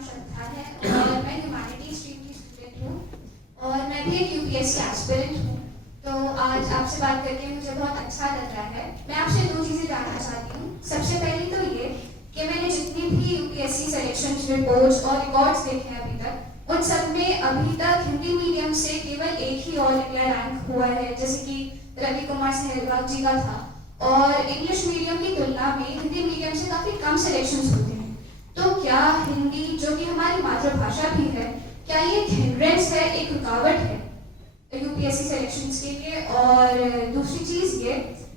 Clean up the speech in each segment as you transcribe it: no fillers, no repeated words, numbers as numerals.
नाम श्रद्धा है और मैं ह्यूमैनिटीज स्ट्रीम की स्टूडेंट हूँ और मैं भी एक यूपीएससी एस्पिरेंट हूँ। तो आज आपसे बात करके मुझे बहुत अच्छा लग रहा है। मैं आपसे दो चीज़ें जानना चाहती हूँ। सबसे पहली तो ये कि मैंने जितनी भी यूपीएससी सिलेक्शन रिपोर्ट्स और रिकॉर्ड्स देखे हैं अभी तक, उन सब में अभी तक हिंदी मीडियम से केवल एक ही ऑल इंडिया रैंक हुआ है, जैसे कि रवि कुमार सहवाग जी का था। और इंग्लिश मीडियम की तुलना में हिंदी मीडियम से काफ़ी कम सिलेक्शंस होते हैं। तो क्या हिंदी, जो कि हमारी मातृभाषा भी है, क्या ये एक हिंड्रेंस है, एक रुकावट है यूपीएससी सिलेक्शंस के लिए? और दूसरी चीज़ ये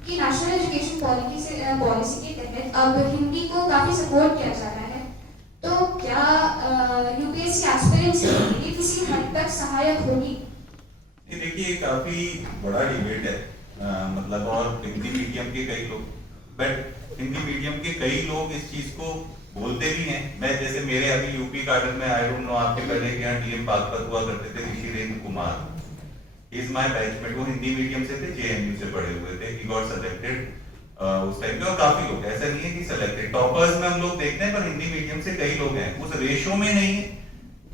कि नेशनल एजुकेशन पॉलिसी के तहत अब हिंदी को काफ़ी सपोर्ट किया जा रहा है। तो क्या यूपीएससी एस्पिरेंट्स के लिए किसी हद तक सहायक होगी? ये देखिए काफी बड़ा डिबेट है। मतलब और हिंदी मीडियम के कई लोग, बट हिंदी मीडियम के कई लोग इस चीज को बोलते भी हैं। मैं जैसे मेरे अभी यूपी कार्डर में, आई डोंट नो आपके पहले के यहाँ डीएम बागपत हुआ करते थे, ऋषिरेंद्र कुमार, इज माय बैचमेट। वो हिंदी मीडियम से थे, जेएनयू से पढ़े हुए थे, ही गॉट सिलेक्टेड उस टाइम पे। और काफी लोग, ऐसा नहीं है कि सिलेक्टेड टॉपर्स में हम लोग देखते हैं, पर हिंदी मीडियम से कई लोग हैं, उस रेशो में नहीं है।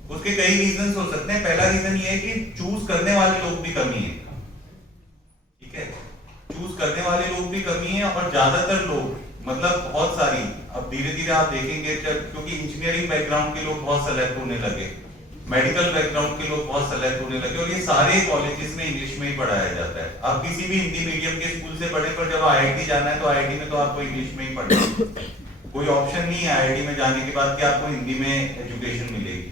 उसके कई रीजन हो सकते हैं। पहला रीजन ये है कि चूज करने वाले लोग भी कमी है, ठीक है, चूज करने वाले लोग भी कमी है। और ज्यादातर लोग, मतलब बहुत सारी, अब धीरे धीरे आप देखेंगे क्योंकि इंजीनियरिंग बैकग्राउंड के लोग बहुत सेलेक्ट होने लगे, मेडिकल बैकग्राउंड के लोग बहुत सेलेक्ट होने लगे, और ये सारे कॉलेजेस में इंग्लिश में ही पढ़ाया जाता है। आप किसी भी हिंदी मीडियम के स्कूल से पढ़े, पर जब आईआईटी जाना है तो आईआईटी में तो आपको इंग्लिश में ही पढ़ना है। कोई ऑप्शन नहीं है आईआईटी में जाने के बाद कि आपको हिंदी में एजुकेशन मिलेगी।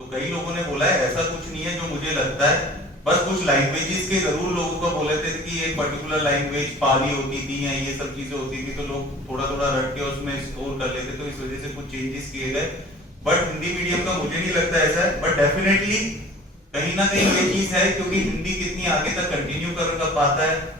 तो कई लोगों ने बोला है, ऐसा कुछ नहीं है जो मुझे लगता है। बस कुछ लैंग्वेजेस के जरूर लोगों को बोले थे कि एक पर्टिकुलर लैंग्वेज पाली होती थी या ये सब चीजें होती थी, तो लोग थोड़ा थोड़ा रट के उसमें स्कोर कर लेते, तो इस वजह से कुछ चेंजेस किए गए। बट हिंदी मीडियम का मुझे नहीं लगता ऐसा है। बट डेफिनेटली कहीं ना कहीं ये चीज है, क्योंकि हिंदी कितनी आगे तक कंटिन्यू कर पाता है,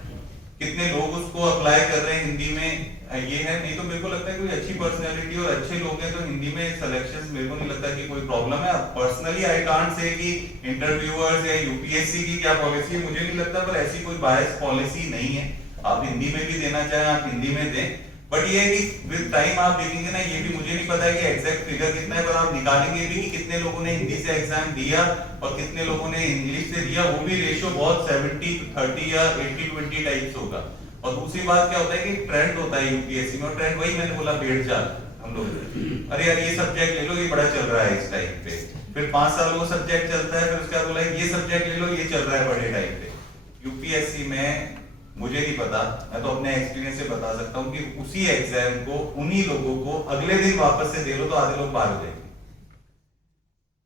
कितने लोग उसको अप्लाई कर रहे हैं हिंदी में, ये है। नहीं तो मेरे को लगता है कोई अच्छी पर्सनैलिटी और अच्छे लोग हैं तो हिंदी में सिलेक्शंस मेरे को नहीं लगता कि कोई प्रॉब्लम है। पर्सनली आई कांट से कि इंटरव्यूअर्स या यूपीएससी की क्या पॉलिसी है, मुझे नहीं लगता, पर ऐसी कोई बायस पॉलिसी नहीं है। आप हिंदी में भी देना चाहें आप हिंदी में दें। बट ये है कि विद टाइम आप देखेंगे ना, ये भी मुझे नहीं पता है कि एग्जैक्ट फिगर कितना है, पर आप निकालेंगे भी कि कितने लोगों ने हिंदी से एग्जाम दिया और कितने लोगों ने इंग्लिश से दिया, वो भी रेशियो बहुत 70-30 या 80-20 टाइप्स होगा। और दूसरी बात क्या होता है कि ट्रेंड होता है यूपीएससी में, और ट्रेंड वही मैंने बोला, भेड़ चाल। हम लोग अरे यार ये सब्जेक्ट ले लो, ये बड़ा चल रहा है इस टाइम पे, फिर 5 साल वो सब्जेक्ट चलता है, फिर उसके बाद बोला ये सब्जेक्ट ले लो, ये चल रहा है बड़े टाइम पे। यूपीएससी में मुझे नहीं पता, मैं तो अपने एक्सपीरियंस से बता सकता हूँ कि उसी एग्जाम को उन्हीं लोगों को अगले दिन वापस से दे लो तो आधे लोग पार हो जाएंगे।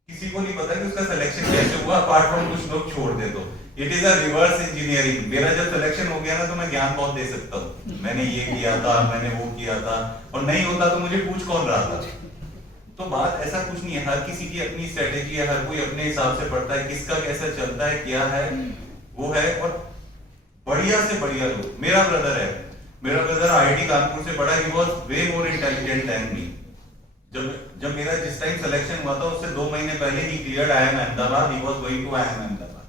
किसी को नहीं पता कि उसका सिलेक्शन कैसे हुआ, अपार्ट फ्रॉम कुछ लोग छोड़ दे तो। It is a reverse engineering. मेरा जब सिलेक्शन हो गया ना तो मैं ज्ञान बहुत दे सकता हूँ, मैंने ये किया था, मैंने वो किया था, और नहीं होता तो मुझे पूछ कौन रहा था। तो बात ऐसा कुछ नहीं है, हर किसी की अपनी स्ट्रेटेजी है, हर कोई अपने हिसाब से पढ़ता है, किसका कैसा चलता है, क्या है वो है। और बढ़िया से बढ़िया लोग, मेरा ब्रदर आईआईटी कानपुर से पढ़ा, he was way more intelligent than me. जब मेरा जिस टाइम सिलेक्शन हुआ था उससे 2 महीने पहले ही cleared IIM Ahmedabad, he was going to IIM Ahmedabad,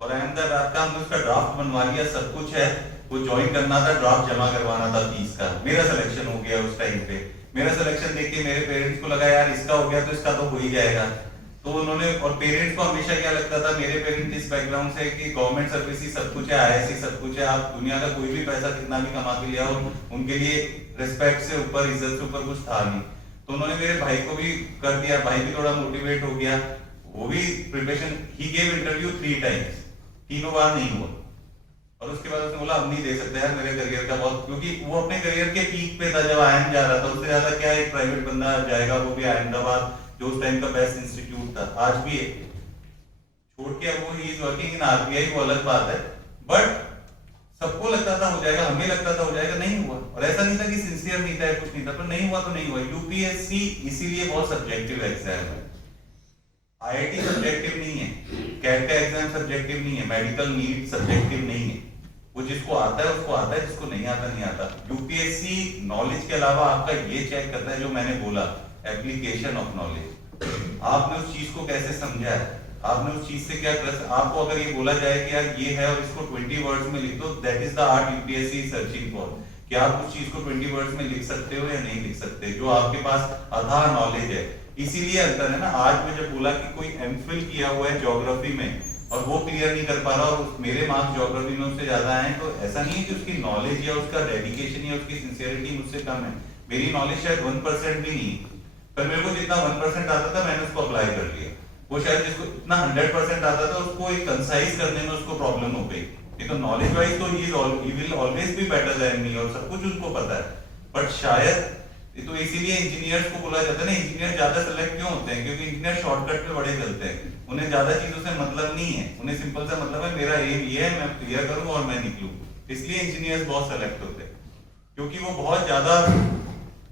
और अहमदाबाद का हमने उसका ड्राफ्ट बनवा लिया, सब कुछ है, वो ज्वाइन करना था, ड्राफ्ट जमा करवाना था फीस का। मेरा सिलेक्शन हो गया उस टाइम पे। मेरा सिलेक्शन देख के मेरे पेरेंट्स को लगा यार इसका हो गया तो इसका तो हो ही जाएगा। तो उन्होंने, और पेरेंट्स को हमेशा क्या लगता था, मेरे पेरेंट्स इस बैकग्राउंड से कि गवर्नमेंट सर्विस ही सब कुछ है, आईएएस सब कुछ है, आप दुनिया का कोई भी पैसा कितना भी कमा के ले आओ, उनके लिए रिस्पेक्ट से ऊपर, इज्जत से ऊपर कुछ था नहीं। तो उन्होंने मेरे भाई को भी कर दिया, भाई भी थोड़ा मोटिवेट हो गया, वो भी preparation, he gave interview 3 times, तीनों बार नहीं हुआ। और उसके बाद उसने बोला अब नहीं दे सकते यार, मेरे करियर का बहुत, क्योंकि वो अपने करियर के पीक पे था जब आईएम जा रहा था, उससे ज्यादा क्या एक प्राइवेट बंदा जाएगा, वो भी अहमदाबाद जो उस टाइम का बेस्ट इंस्टीट्यूट था, आज भी है, छोड़ के अब वो he is working in RBI, वो अलग बात है। बट सबको लगता था हो जाएगा, हमें लगता था हो जाएगा, नहीं हुआ। और ऐसा नहीं था कि सिंसियर नहीं था, कुछ नहीं था, पर नहीं हुआ तो नहीं हुआ। यूपीएससी इसीलिए बहुत सब्जेक्टिव एग्जाम है। आईआईटी सब्जेक्टिव नहीं है, कैट का एग्जाम सब्जेक्टिव नहीं है, मेडिकल नीट सब्जेक्टिव नहीं है, वो जिसको आता है उसको आता है, जिसको नहीं आता नहीं आता। यूपीएससी नॉलेज के अलावा आपका ये चेक करता है जो मैंने बोला, एप्लीकेशन ऑफ नॉलेज। आपने उस चीज को कैसे समझा है, आपने उस चीज से क्या कर, आपको अगर ये बोला जाए कि यार ये है और इसको 20 वर्ड्स में लिख दो, that is the art UPSC searching for, कि आप उस चीज को 20 वर्ड्स में लिख सकते हो या नहीं लिख सकते। जो आपके पास अथाह नॉलेज है, इसीलिए अंतर है ना। आज मैं जब बोला कि कोई एमफिल किया हुआ है ज्योग्राफी में और वो क्लियर नहीं कर पा रहा और मेरे मार्क्स ज्योग्राफी में उससे ज्यादा आए, तो ऐसा नहीं है कि उसकी नॉलेज या उसका डेडिकेशन या उसकी सिंसियरिटी मुझसे कम है। मेरी नॉलेज शायद 1% भी नहीं, पर मेरे को जितना 1% आता था मैंने उसको अप्लाई कर लिया। वो शायद जिसको इतना 100% आता था उसको एक कंसाइज करने में उसको प्रॉब्लम हो गई। ये तो नॉलेज वाइज तो he will always be better than me और सब कुछ उनको पता है, बट शायद तो इसीलिए इंजीनियर्स को बोला जाता है ना, इंजीनियर ज्यादा सेलेक्ट क्यों होते हैं, क्योंकि इंजीनियर शॉर्टकट पे बड़े चलते हैं। उन्हें ज्यादा चीजों से मतलब नहीं है, उन्हें सिंपल सा मतलब है मेरा एम ये है, मैं क्लियर करूं और मैं निकलूं। इसलिए इंजीनियर्स बहुत सेलेक्ट होते हैं, क्योंकि वो बहुत ज्यादा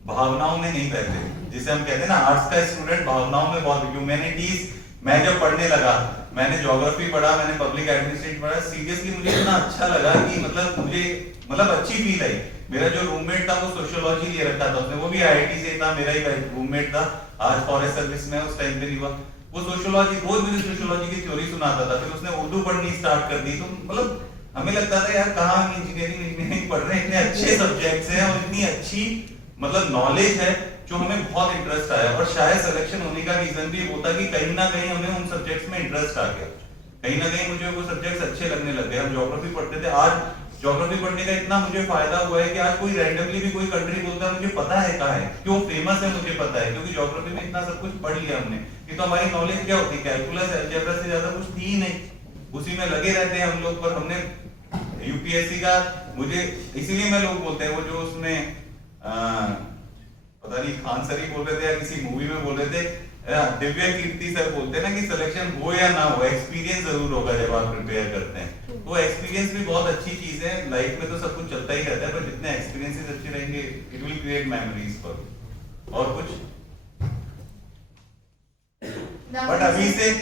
भावनाओं में नहीं बहते। जिसे हम कहते हैं ना, आर्ट्स का स्टूडेंट भावनाओं में बहुत, ह्यूमैनिटीज मैं जब पढ़ने लगा, मैंने ज्योग्राफी पढ़ा, मैंने पब्लिक एडमिनिस्ट्रेशन पढ़ा, सीरियसली मुझे इतना अच्छा लगा कि मतलब अच्छी फील आई। मेरा जो रूममेट था वो सोशियोलॉजी लिए रखा था उसने, वो भी आईआईटी से था, मेरा ही रूममेट था, आज फॉरेस्ट सर्विस में उस टाइम पे नहीं हुआ। वो सोशियोलॉजी रोज मुझे सोशियोलॉजी की थ्योरी सुनाता था, फिर उसने उर्दू पढ़नी स्टार्ट कर दी। तो मतलब हमें लगता था यार कहाँ हम इंजीनियरिंग पढ़ रहे हैं, इतने अच्छे सब्जेक्ट्स हैं और इतनी अच्छी मतलब नॉलेज है, जो हमें बहुत इंटरेस्ट आया। और शायद सिलेक्शन होने का रीजन भी वो था कि कहीं ना कहीं हमें उन सब्जेक्ट्स में इंटरेस्ट आ गया, कहीं ना कहीं मुझे वो सब्जेक्ट्स अच्छे लगने लग गए। हम ज्योग्राफी पढ़ते थे, आज ज्योग्राफी पढ़ने का इतना मुझे फायदा हुआ है कि आज कोई रैंडमली भी कोई कंट्री बोलता है मुझे पता है कहाँ है, क्यों फेमस है मुझे पता है, क्योंकि ज्योग्राफी में इतना सब कुछ पढ़ लिया हमने। ये तो हमारी नॉलेज क्या होती है, कैलकुलस अलजेब्रा से ज्यादा कुछ थी ही नहीं, उसी में लगे रहते हैं हम लोग। पर हमने यूपीएससी का, मुझे इसीलिए मैं लोग बोलते हैं वो जो उसमें पता नहीं खान सर ही बोल रहे थे या किसी मूवी में बोल रहे थे, दिव्या कीर्ति सर बोलते हैं ना कि सिलेक्शन हो या ना हो, एक्सपीरियंस जरूर होगा जब आप प्रिपेयर करते हैं। तो एक्सपीरियंस भी बहुत अच्छी चीज है, लाइफ में तो सब कुछ चलता ही रहता है, पर जितने एक्सपीरियंसेस अच्छे रहेंगे it will create memories for. और कुछ बट अभी से